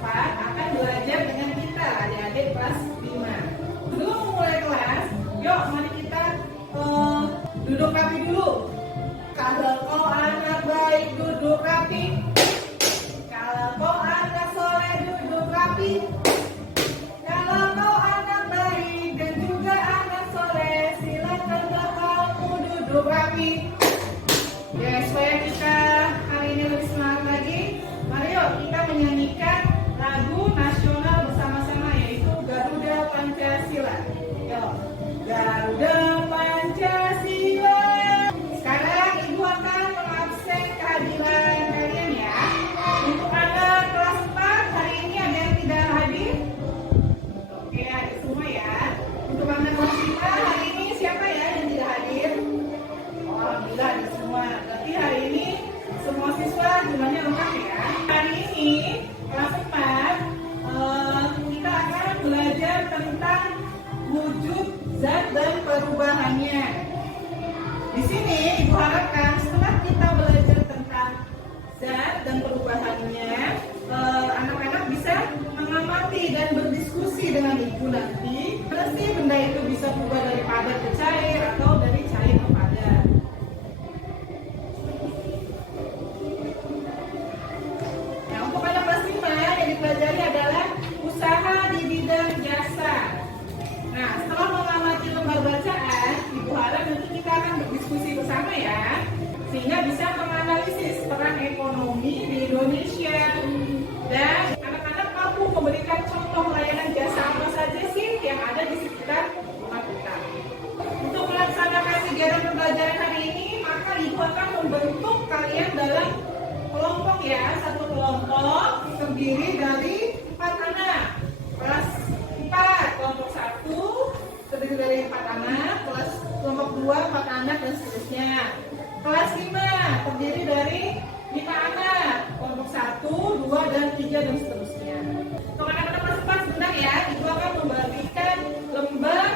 4 akan belajar dengan kita, adik-adik kelas 5. Sebelum memulai kelas, yuk mari kita duduk rapi dulu. Kalau kau anak baik, duduk rapi. Kalau kau anak soleh, duduk rapi. Kalau kau anak baik dan juga anak soleh, silakan kamu duduk rapi. Ya, supaya kita hari ini lebih semangat lagi, mari yuk kita menyanyikan lagu nasional bersama-sama, yaitu Garuda Pancasila. Yuk, Garuda Pancasila. Sekarang Ibu akan mengabsen kehadiran kalian ya. Untuk anak kelas 4 hari ini ada yang tidak hadir? Oke, ada semua ya. Untuk anak kelas 5 hari ini siapa ya yang tidak hadir? Oh, alhamdulillah ada semua. Berarti hari ini semua siswa jumlahnya lengkap ya. Hari ini kelas 4 kita akan belajar tentang wujud zat dan perubahannya. Di sini Ibu harapkan setelah kita belajar tentang zat dan perubahannya, anak-anak bisa mengamati dan berdiskusi dengan Ibu nanti. Mana sih benda itu bisa berubah dari padat ke cair atau dari cair ke padat? Nah, untuk anak kelas 5 yang dipelajari adalah usaha di bidang jasa. Nah, setelah mengamati lembar bacaan, Ibu harap nanti kita akan berdiskusi bersama ya, sehingga bisa menganalisis peran ekonomi di Indonesia dan anak-anak mampu memberikan contoh layanan jasa apa saja sih yang ada di sekitar rumah kita. Untuk melaksanakan kegiatan pembelajaran hari ini, maka Ibu akan membentuk kalian dalam kelompok ya, satu kelompok terdiri dari 4 anak. Kelas 4, kelompok 1 terdiri dari 4 anak, kelompok 2 4 anak dan seterusnya. Kelas 5 terdiri dari 5 anak, kelompok 1, 2 dan 3 dan seterusnya. Untuk anak-anak kelas 4 sebentar ya, Ibu akan membagikan lembar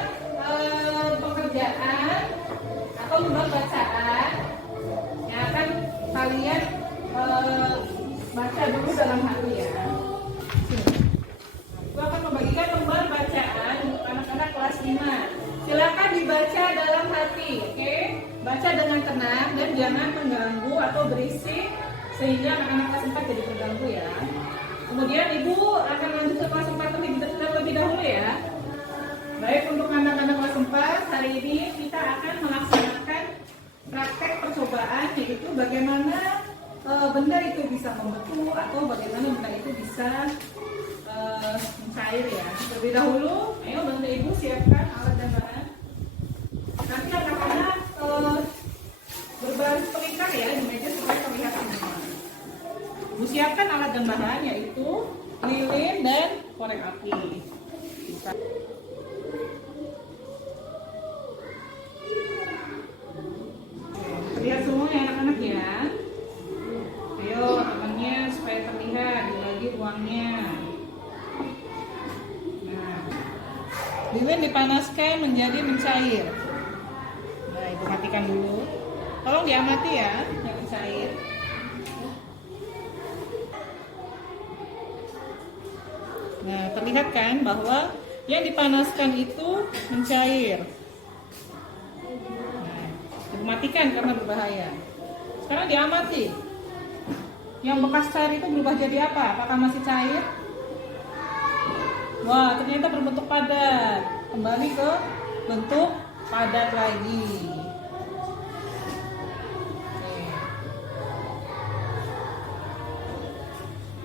pekerjaan atau lembar bacaan yang akan kalian baca dulu dalam hati ya. Ibu akan membagikan lembar bacaan untuk anak-anak kelas 5. Silakan dibaca dalam hati, oke? Baca dengan tenang dan jangan mengganggu atau berisik sehingga anak-anak kelas 4 jadi terganggu ya. Kemudian Ibu akan lanjut ke kelas 4 terlebih dahulu ya. Baik, untuk anak-anak kelas 4 hari ini kita akan melaksanakan praktek percobaan, yaitu bagaimana benda itu bisa membeku atau bagaimana benda itu bisa mencair ya. Terlebih dahulu, ayo bantu Ibu siapkan alat dan bahan. Nanti anak-anak berbaris pelingkar ya di meja supaya terlihat semua. Ibu siapkan alat dan bahan, yaitu lilin dan korek api. Bisa. Lihat semua ya anak-anak ya. Ayo temannya supaya terlihat dibagi ruangnya. Nah, lilin dipanaskan menjadi mencair. Nah, Ibu matikan dulu. Tolong diamati ya, yang mencair. Nah, terlihat kan bahwa yang dipanaskan itu mencair. Matikan karena berbahaya. Sekarang diamati. Yang bekas cair itu berubah jadi apa? Apakah masih cair? Wah, ternyata berbentuk padat. Kembali ke bentuk padat lagi.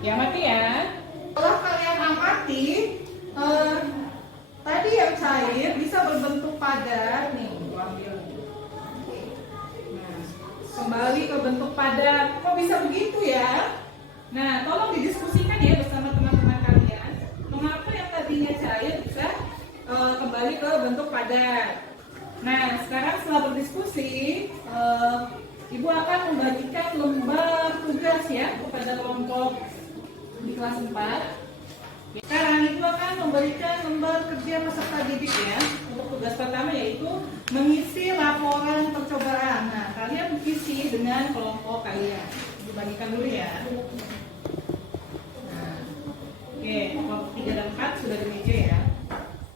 Diamati ya. Setelah kalian amati, tadi yang cair bisa berbentuk padat nih. Ambil. Kembali ke bentuk padat. Kok bisa begitu ya? Nah, tolong didiskusikan ya bersama teman-teman kalian. Mengapa yang tadinya cair bisa kembali ke bentuk padat? Nah, sekarang setelah berdiskusi, Ibu akan membagikan lembar tugas ya kepada kelompok di kelas 4. Sekarang Ibu akan memberikan lembar kerja peserta didik ya. Untuk tugas pertama yaitu mengisi laporan percobaan. Nah, kalian isi dengan kelompok kalian. Dibagikan dulu ya. Nah, Oke, kelompok 3 dan 4 sudah di meja ya.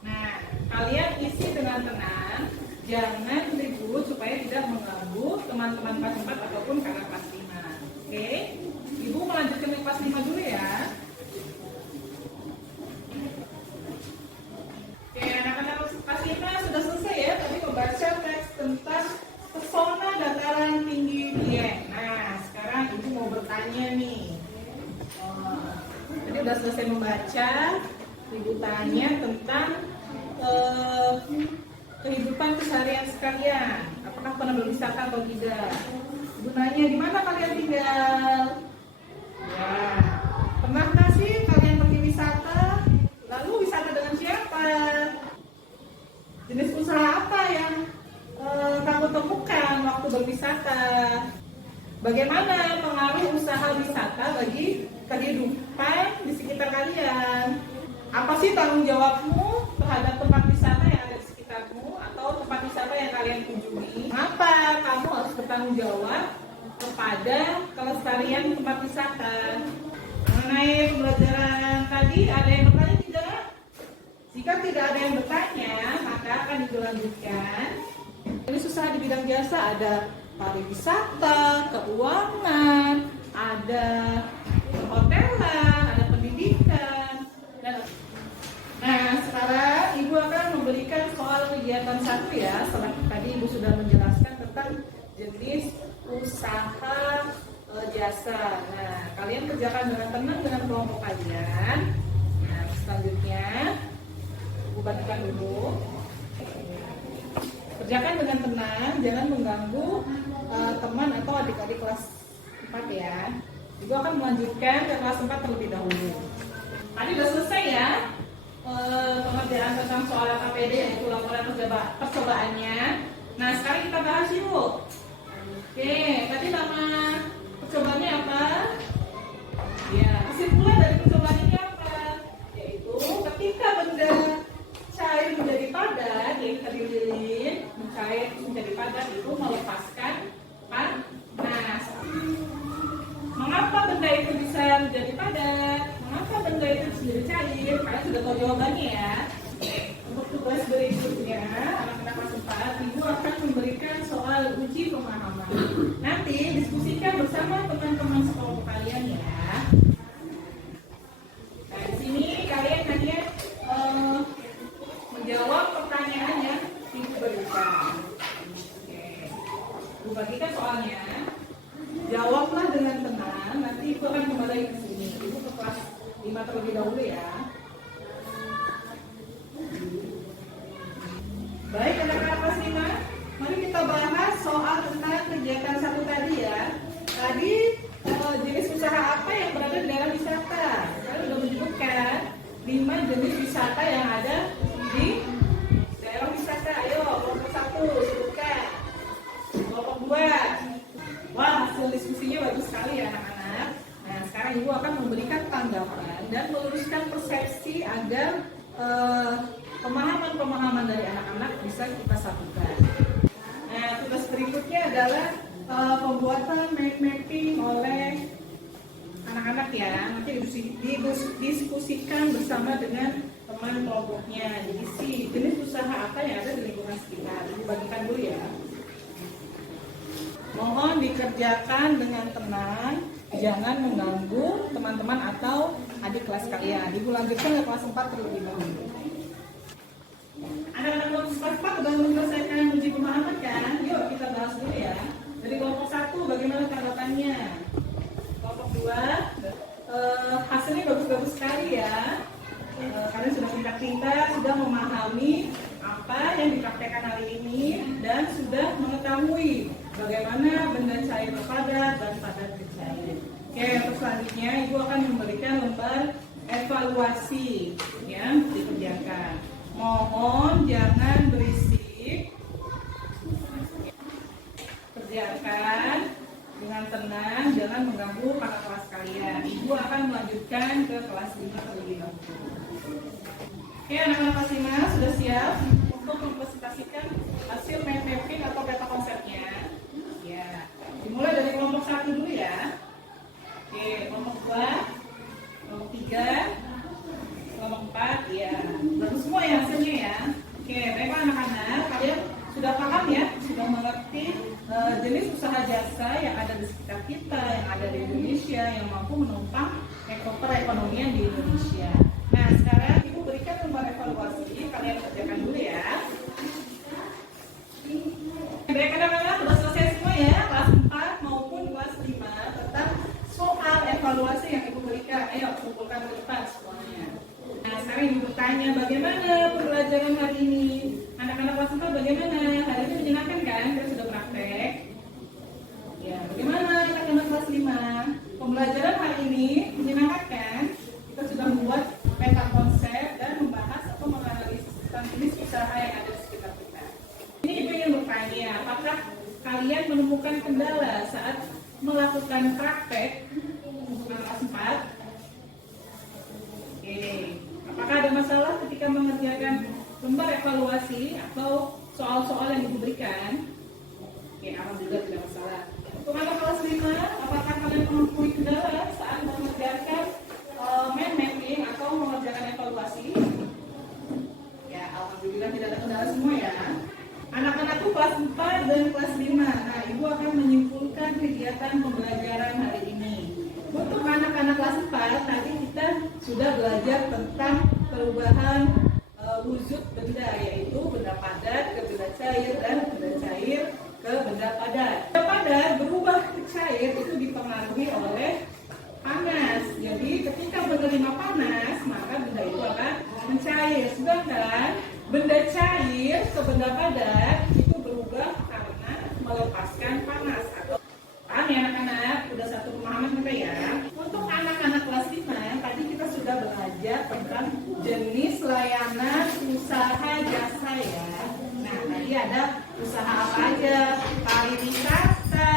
Nah, kalian isi dengan tenang, jangan ribut supaya tidak mengganggu teman-teman kelas 4 ataupun kakak kelas 5. Oke, Ibu melanjutkan ke kelas 5 dulu ya. Oke, anak-anak kelas 5 sudah selesai ya tadi membaca teks tentang pesona dataran tinggi Dieng. Nah, sekarang Ibu mau bertanya nih. Tadi udah selesai membaca, Ibu tanya tentang kehidupan keseharian sekalian. Apakah pernah berwisata atau tidak? Ibu nanya, di mana kalian tinggal? Ya, pernahkah sih kalian pergi wisata? Lalu wisata dengan siapa? Jenis usaha apa yang kamu temukan waktu berwisata? Bagaimana pengaruh usaha wisata bagi kehidupan di sekitar kalian? Apa sih tanggung jawabmu terhadap tempat wisata yang ada di sekitarmu atau tempat wisata yang kalian kunjungi? Mengapa kamu harus bertanggung jawab kepada kelestarian tempat wisata? Mengenai pembelajaran tadi, ada yang bertanya tidak? Jika tidak ada yang bertanya, maka akan dilanjutkan. Ini usaha di bidang jasa ada pariwisata, keuangan, ada perhotelan, ada pendidikan. Nah, sekarang Ibu akan memberikan soal kegiatan 1 ya. Setelah tadi Ibu sudah menjelaskan tentang jenis usaha jasa. Nah, kalian kerjakan dengan tenang dengan kelompok kalian. Nah, selanjutnya Ibu bagikan dulu. Kerjakan dengan tenang, jangan mengganggu teman atau adik-adik kelas 4 ya. Ibu akan melanjutkan ke kelas 4 terlebih dahulu. Tadi sudah selesai ya pengerjaan tentang soal KPD, yaitu laporan percobaannya. Nah, sekarang kita bahas yuk. Oke, tadi nama percobaannya apa? Ya, kesimpulan dari percobaan ini apa? Yaitu ketika benda cair menjadi padat, yang tadi lilin mencair menjadi padat itu melepaskan panas. Mengapa benda itu bisa menjadi padat? Mengapa benda itu bisa menjadi cair? Kalian sudah tahu jawabannya ya. Untuk tugas berikutnya, anak-anak kelas 4, Ibu akan memberikan soal uji pemahaman. Nanti diskusikan bersama teman-teman sekolah kalian ya. Nah, di sini kalian hanya menjawab pertanyaan yang Ibu berikan. Oke. Ibu bagikan soalnya. Jawablah dengan tenang. Nanti Ibu akan kembali ke sini. Ibu ke kelas 5 terlebih dahulu ya. Baik, anak-anak kelas 5, mari kita bahas soal tentang kegiatan 1 tadi ya. Tadi jenis usaha apa yang berada di daerah wisata? Saya sudah menyebutkan 5 jenis wisata yang ada di daerah wisata. Ayo, kelompok 1 sebutkan. Kelompok 2. Wah, hasil diskusinya bagus sekali ya anak-anak. Nah, sekarang Ibu akan memberikan tanggapan dan meluruskan persepsi agar pemahaman-pemahaman dari anak-anak bisa kita satukan. Nah, tugas berikutnya adalah pembuatan mind mapping oleh anak-anak ya. Nanti didiskusikan bersama dengan teman kelompoknya. Jadi jenis usaha apa yang ada di lingkungan sekitar. Ibu bagikan dulu ya. Mohon dikerjakan dengan tenang, jangan mengganggu teman-teman atau adik kelas kalian. Ibu lanjutkan ke kelas 4 terlebih dahulu. Anak-anak kelas 4 sudah menyelesaikan uji pemahaman kan? Yuk kita bahas dulu ya. Dari kelompok 1 bagaimana tanggapannya? Kelompok 2 hasilnya bagus-bagus sekali ya. Kalian sudah pintar-pintar, sudah memahami apa yang dipraktekkan hari ini dan sudah mengetahui bagaimana benda cair berpadat dan padat ke cair. Oke, untuk selanjutnya Ibu akan memberikan lembar evaluasi yang dikerjakan. Mohon jangan berisik. Kerjakan dengan tenang, jangan mengganggu kakak kelas kalian. Ibu akan melanjutkan ke kelas 5 terlebih dahulu. Oke, anak-anak kelas 5 sudah siap untuk mempresentasikan hasil mind mapping atau peta konsepnya. Ya, dimulai dari kelompok 1 dulu ya. Oke, kelompok 2, kelompok 3, perekonomian di Indonesia. Nah, sekarang Ibu berikan lembar evaluasi, kalian kerjakan dulu ya. Baik, anak-anak sudah selesai semua ya, kelas 4 maupun kelas 5 tentang soal evaluasi yang Ibu berikan. Ayo, kumpulkan ke depan semuanya. Nah, sekarang Ibu bertanya, bagaimana pembelajaran hari ini? Anak-anak kelas 4 bagaimana? Hari ini menyenangkan kan? Kita sudah praktek. Ya, bagaimana anak-anak kelas 5? Pembelajaran hari ini menyenangkan kan? Kita sudah membuat peta konsep dan membahas atau menganalisis tentang jenis usaha yang ada di sekitar kita. Ini Ibu ingin bertanya, apakah kalian menemukan kendala saat melakukan praktek kelas 4? Oke, apakah ada masalah ketika mengerjakan lembar evaluasi atau soal-soal yang diberikan? Oke, alhamdulillah tidak masalah. Untuk anak kelas 5, apakah kalian menemui kendala saat mengerjakan mind mapping atau mengerjakan evaluasi? Ya, alhamdulillah tidak ada kendala semua ya. Anak-anakku kelas 4 dan kelas 5. Nah, Ibu akan menyimpulkan kegiatan pembelajaran hari ini. Untuk anak-anak kelas 4, tadi kita sudah belajar tentang perubahan wujud benda, yaitu benda padat ke benda cair dan benda cair ke benda padat. Benda padat berubah ke cair itu dipengaruhi oleh panas. Jadi ketika menerima panas, maka benda itu akan mencair. Sedangkan benda cair ke benda padat itu berubah karena melepaskan panas. Atau paham ya anak-anak? Udah satu pemahaman kita ya. Untuk anak-anak kelas 5, tadi kita sudah belajar tentang jenis layanan usaha jasa ya. Nah, tadi ada usaha apa aja? Pariwisata,